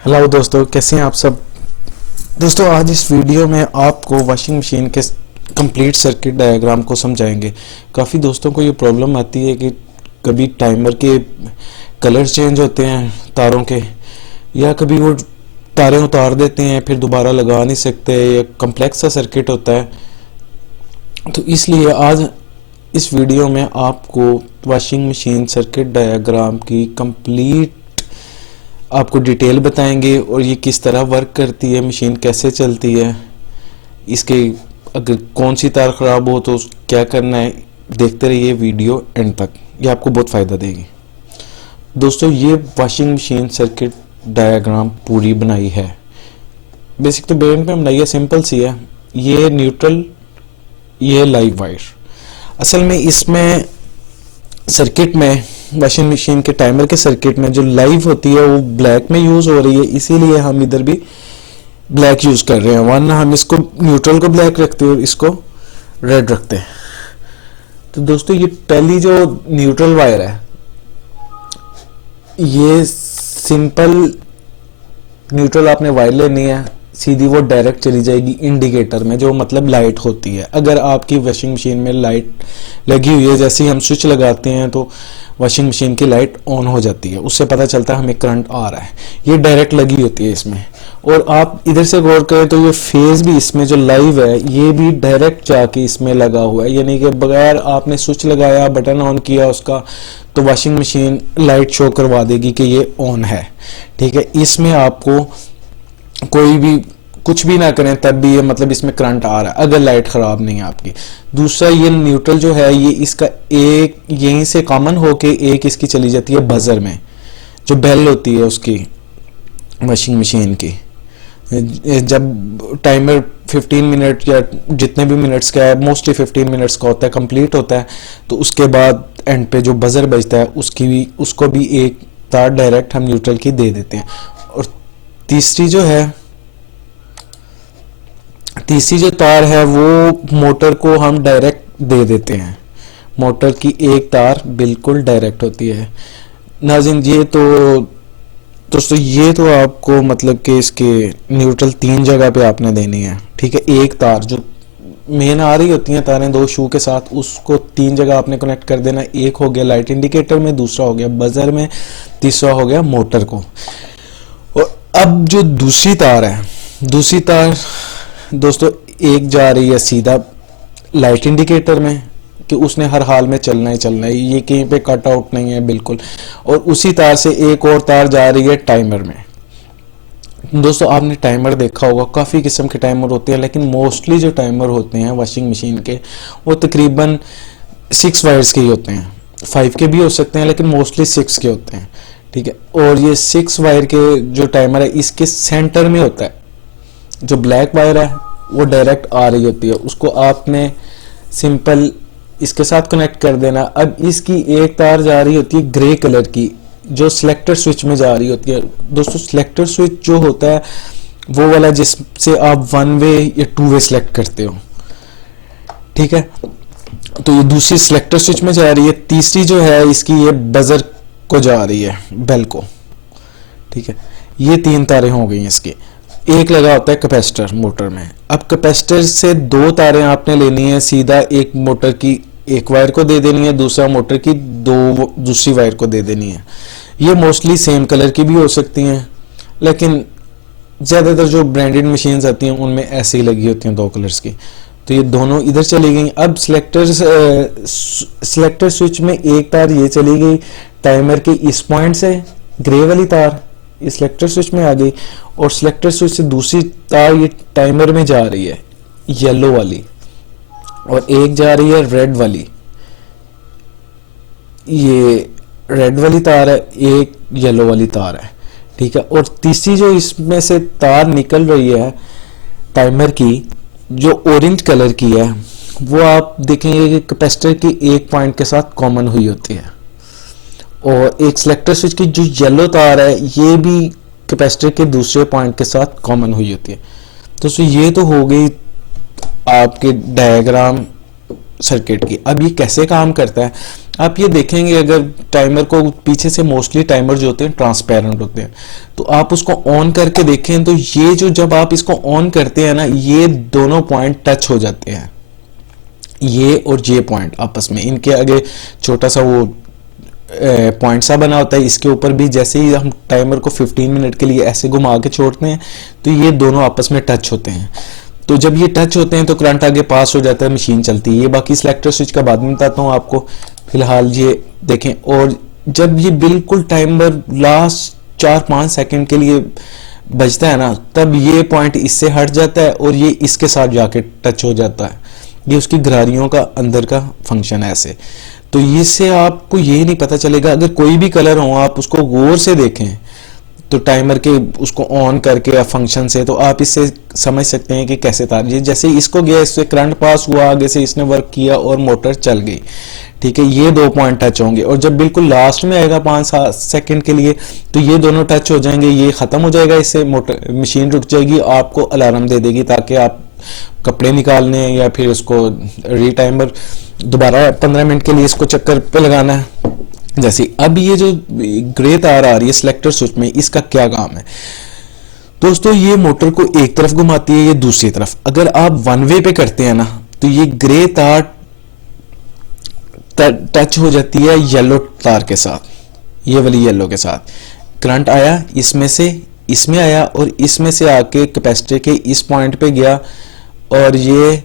Hello दोस्तों, कैसे हैं आप सब। दोस्तों, आज इस वीडियो में आपको वॉशिंग मशीन के कंप्लीट सर्किट डायग्राम को समझाएंगे। काफ़ी दोस्तों को ये प्रॉब्लम आती है कि कभी टाइमर के कलर चेंज होते हैं तारों के, या कभी वो तारें उतार देते हैं फिर दोबारा लगा नहीं सकते, या कम्प्लेक्स सा सर्किट होता है। तो इसलिए आज इस वीडियो में आपको वॉशिंग मशीन सर्किट डायग्राम की कंप्लीट आपको डिटेल बताएंगे और ये किस तरह वर्क करती है, मशीन कैसे चलती है, इसके अगर कौन सी तार ख़राब हो तो क्या करना है। देखते रहिए वीडियो एंड तक, ये आपको बहुत फ़ायदा देगी। दोस्तों, ये वॉशिंग मशीन सर्किट डायग्राम पूरी बनाई है। बेसिक तो ब्रेन पे बनाई है, सिंपल सी है। ये न्यूट्रल, ये लाइव वायर। असल में इसमें सर्किट में वॉशिंग मशीन के टाइमर के सर्किट में जो लाइव होती है वो ब्लैक में यूज़ हो रही है, इसीलिए हम इधर भी ब्लैक यूज़ कर रहे हैं, वरना हम इसको न्यूट्रल को ब्लैक रखते हैं और इसको रेड रखते हैं। तो दोस्तों, ये पहली जो न्यूट्रल वायर है, ये सिंपल न्यूट्रल आपने वायर लेनी है, सीधी वो डायरेक्ट चली जाएगी इंडिकेटर में, जो मतलब लाइट होती है। अगर आपकी वॉशिंग मशीन में लाइट लगी हुई है, जैसे ही हम स्विच लगाते हैं तो वॉशिंग मशीन की लाइट ऑन हो जाती है, उससे पता चलता है हमें करंट आ रहा है। ये डायरेक्ट लगी होती है इसमें। और आप इधर से गौर करें तो ये फेज भी इसमें जो लाइव है ये भी डायरेक्ट जाके इसमें लगा हुआ है, यानी कि बगैर आपने स्विच लगाया, बटन ऑन किया उसका, तो वॉशिंग मशीन लाइट शो करवा देगी कि ये ऑन है। ठीक है, इसमें आपको कोई भी कुछ भी ना करें तब भी ये मतलब इसमें करंट आ रहा है, अगर लाइट ख़राब नहीं है आपकी। दूसरा, ये न्यूट्रल जो है ये इसका एक यहीं से कॉमन होके एक इसकी चली जाती है बजर में, जो बेल होती है उसकी वॉशिंग मशीन की। जब टाइमर 15 मिनट या जितने भी मिनट्स का है, मोस्टली 15 मिनट्स का होता है, कंप्लीट होता है, तो उसके बाद एंड पे जो बजर बजता है उसको भी एक तार डायरेक्ट हम न्यूट्रल की दे देते हैं। और तीसरी जो तार है वो मोटर को हम डायरेक्ट दे देते हैं। मोटर की एक तार बिल्कुल डायरेक्ट होती है। नाज़रीन, ये तो दोस्तों ये तो आपको मतलब कि इसके न्यूट्रल 3 जगह पे आपने देनी है। ठीक है, एक तार जो मेन आ रही होती हैं तारें 2 शू के साथ, उसको 3 जगह आपने कनेक्ट कर देना। एक हो गया लाइट इंडिकेटर में, दूसरा हो गया बजर में, तीसरा हो गया मोटर को। और अब जो दूसरी तार है, दूसरी तार दोस्तों एक जा रही है सीधा लाइट इंडिकेटर में कि उसने हर हाल में चलना ही चलना है, ये कहीं पे कट आउट नहीं है बिल्कुल। और उसी तार से एक और तार जा रही है टाइमर में। दोस्तों, आपने टाइमर देखा होगा, काफ़ी किस्म के टाइमर होते हैं, लेकिन मोस्टली जो टाइमर होते हैं वॉशिंग मशीन के वो तकरीबन 6 वायर्स के ही होते हैं। 5 के भी हो सकते हैं, लेकिन मोस्टली 6 के होते हैं। ठीक है, और ये 6 वायर के जो टाइमर है इसके सेंटर में होता है जो ब्लैक वायर है, वो डायरेक्ट आ रही होती है, उसको आपने सिंपल इसके साथ कनेक्ट कर देना। अब इसकी एक तार जा रही होती है ग्रे कलर की, जो सिलेक्टर स्विच में जा रही होती है। दोस्तों, सिलेक्टर स्विच जो होता है वो वाला जिससे आप 1 वे या 2 वे सिलेक्ट करते हो। ठीक है, तो ये दूसरी सिलेक्टर स्विच में जा रही है। तीसरी जो है इसकी ये बजर को जा रही है, बेल को। ठीक है, ये 3 तारें हो गई इसकी। एक लगा होता है कैपेसिटर मोटर में। अब कैपेसिटर से 2 तारें आपने लेनी है, सीधा एक मोटर की एक वायर को दे देनी है, दूसरा मोटर की दूसरी वायर को दे देनी है। ये मोस्टली सेम कलर की भी हो सकती हैं, लेकिन ज़्यादातर जो ब्रांडेड मशीन्स आती हैं उनमें ऐसे ही लगी होती हैं 2 कलर्स की। तो ये दोनों इधर चली गई। अब सिलेक्टर स्विच में एक तार ये चली गई टाइमर के इस पॉइंट से, ग्रे वाली तार इस सिलेक्टर स्विच में आ गई, और सिलेक्टर स्विच से दूसरी तार ये टाइमर में जा रही है येलो वाली, और एक जा रही है रेड वाली। ये रेड वाली तार है, एक येलो वाली तार है। ठीक है, और तीसरी जो इसमें से तार निकल रही है टाइमर की, जो ऑरेंज कलर की है, वो आप देखेंगे कि कैपेसिटर की एक पॉइंट के साथ कॉमन हुई होती है। और एक सिलेक्टर स्विच की जो येलो तार है ये भी कैपेसिटर के दूसरे पॉइंट के साथ कॉमन हुई होती है। दोस्तों, ये तो हो गई आपके डायग्राम सर्किट की। अब ये कैसे काम करता है आप ये देखेंगे अगर टाइमर को पीछे से मोस्टली टाइमर जो होते हैं ट्रांसपेरेंट होते हैं, तो आप उसको ऑन करके देखें तो ये जो जब आप इसको ऑन करते हैं ना, ये दोनों पॉइंट टच हो जाते हैं, ये और ये पॉइंट आपस में, इनके आगे छोटा सा वो पॉइंट सा बना होता है, इसके ऊपर भी जैसे ही हम टाइमर को 15 मिनट के लिए ऐसे घुमा के छोड़ते हैं तो ये दोनों आपस में टच होते हैं। तो जब ये टच होते हैं तो करंट आगे पास हो जाता है, मशीन चलती है। ये बाकी सिलेक्टर स्विच का बाद में बताता हूँ आपको, फिलहाल ये देखें। और जब ये बिल्कुल टाइमर लास्ट 4-5 सेकंड के लिए बजता है ना, तब ये पॉइंट इससे हट जाता है और ये इसके साथ जाके टच हो जाता है। ये उसकी घरारियों का अंदर का फंक्शन है ऐसे। तो इससे आपको ये नहीं पता चलेगा, अगर कोई भी कलर हो आप उसको गौर से देखें तो टाइमर के उसको ऑन करके या फंक्शन से, तो आप इससे समझ सकते हैं कि कैसे तार, ये जैसे इसको गया, इससे करंट पास हुआ, आगे से इसने वर्क किया और मोटर चल गई, ठीक है। ये 2 पॉइंट टच होंगे और जब बिल्कुल लास्ट में आएगा 5 सेकंड के लिए तो ये दोनों टच हो जाएंगे, ये खत्म हो जाएगा, इससे मोटर मशीन रुक जाएगी, आपको अलार्म दे देगी ताकि आप कपड़े निकालने या फिर उसको रीटाइमर दोबारा 15 मिनट के लिए इसको चक्कर पे लगाना है। जैसे अब ये जो ग्रे तार आ रही है सिलेक्टर स्विच में, इसका क्या काम है दोस्तों, ये मोटर को एक तरफ घुमाती है, ये दूसरी तरफ। अगर आप 1 वे पे करते हैं ना तो ये ग्रे तार टच हो जाती है येलो तार के साथ, ये वाली येलो के साथ। करंट आया इसमें से इसमें आया और इसमें से आके कैपेसिटर के इस पॉइंट पे गया और ये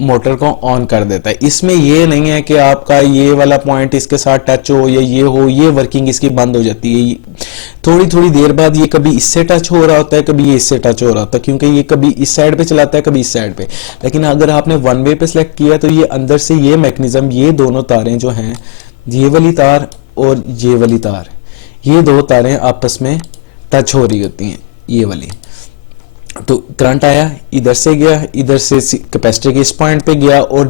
मोटर को ऑन कर देता है। इसमें ये नहीं है कि आपका ये वाला पॉइंट इसके साथ टच हो या ये हो, ये वर्किंग इसकी बंद हो जाती है। थोड़ी थोड़ी देर बाद ये कभी इससे टच हो रहा होता है, कभी ये इससे टच हो रहा होता है, क्योंकि ये कभी इस साइड पे चलाता है, कभी इस साइड पे। लेकिन अगर आपने 1 वे पे सिलेक्ट किया तो ये अंदर से ये मैकेनिज्म, ये दोनों तारें जो हैं, ये वाली तार और ये वाली तार, ये 2 तारें आपस में टच हो रही होती हैं, ये वाली। तो करंट आया इधर से गया, इधर से कैपेसिटर के इस पॉइंट पे गया और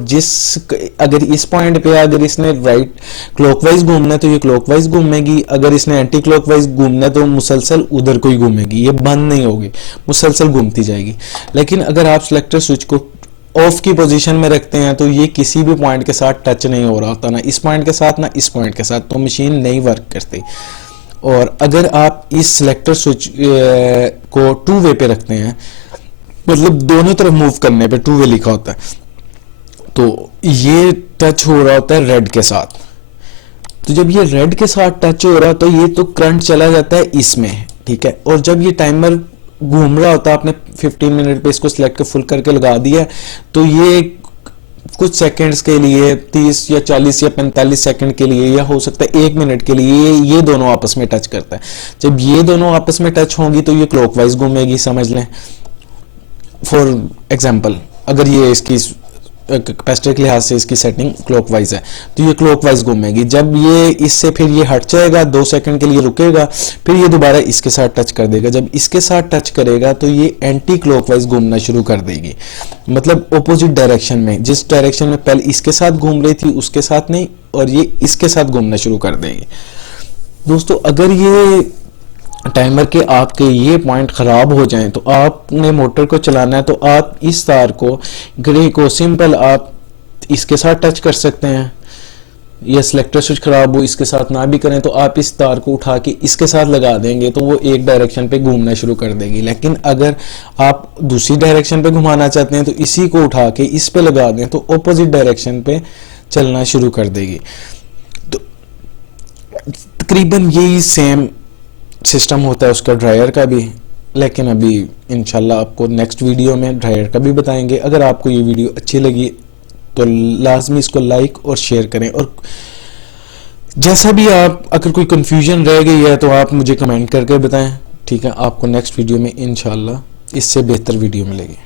अगर इस पॉइंट पे अगर इसने राइट क्लॉकवाइज घूमना है तो ये क्लॉकवाइज घूमेगी, अगर इसने एंटी क्लॉकवाइज घूमना है तो मुसलसल उधर को ही घूमेगी, ये बंद नहीं होगी, मुसलसल घूमती जाएगी। लेकिन अगर आप सिलेक्टर स्विच को ऑफ की पोजीशन में रखते हैं तो ये किसी भी पॉइंट के साथ टच नहीं हो रहा होता, ना इस पॉइंट के साथ ना इस पॉइंट के साथ, तो मशीन नहीं वर्क करती। और अगर आप इस सिलेक्टर स्विच को 2 वे पे रखते हैं, मतलब दोनों तरफ मूव करने पे 2 वे लिखा होता है, तो ये टच हो रहा होता है रेड के साथ। तो जब ये रेड के साथ टच हो रहा है तो ये तो करंट चला जाता है इसमें, ठीक है। और जब ये टाइमर घूम रहा होता है, आपने 15 मिनट पे इसको सिलेक्ट के फुल करके लगा दिया, तो ये कुछ सेकंड्स के लिए 30 या 40 या 45 सेकंड के लिए, या हो सकता है 1 मिनट के लिए ये दोनों आपस में टच करता है। जब ये दोनों आपस में टच होंगी तो ये क्लॉकवाइज घूमेगी, समझ लें। फॉर एग्जांपल अगर ये इसकी कैपेसिटर के लिहाज से इसकी सेटिंग क्लॉकवाइज है तो ये क्लॉकवाइज घूमेगी। जब ये इससे फिर ये हट जाएगा, 2 सेकंड के लिए रुकेगा, फिर ये दोबारा इसके साथ टच कर देगा। जब इसके साथ टच करेगा तो ये एंटी क्लॉकवाइज घूमना शुरू कर देगी, मतलब ऑपोजिट डायरेक्शन में, जिस डायरेक्शन में पहले इसके साथ घूम रही थी उसके साथ नहीं, और ये इसके साथ घूमना शुरू कर देगी। दोस्तों अगर ये टाइमर के आपके ये पॉइंट खराब हो जाएं तो आपने मोटर को चलाना है तो आप इस तार को, ग्रे को, सिंपल आप इसके साथ टच कर सकते हैं, या सिलेक्टर स्विच खराब हो इसके साथ ना भी करें तो आप इस तार को उठा के इसके साथ लगा देंगे तो वो एक डायरेक्शन पे घूमना शुरू कर देगी। लेकिन अगर आप दूसरी डायरेक्शन पे घुमाना चाहते हैं तो इसी को उठा के इस पे लगा दें तो ऑपोजिट डायरेक्शन पे चलना शुरू कर देगी। तो तकरीबन यही सेम सिस्टम होता है उसका ड्रायर का भी, लेकिन अभी इंशाल्लाह आपको नेक्स्ट वीडियो में ड्रायर का भी बताएंगे। अगर आपको ये वीडियो अच्छी लगी तो लाजमी इसको लाइक और शेयर करें, और जैसा भी आप अगर कोई कंफ्यूजन रह गई है तो आप मुझे कमेंट करके बताएं, ठीक है। आपको नेक्स्ट वीडियो में इंशाल्लाह इससे बेहतर वीडियो मिलेगी।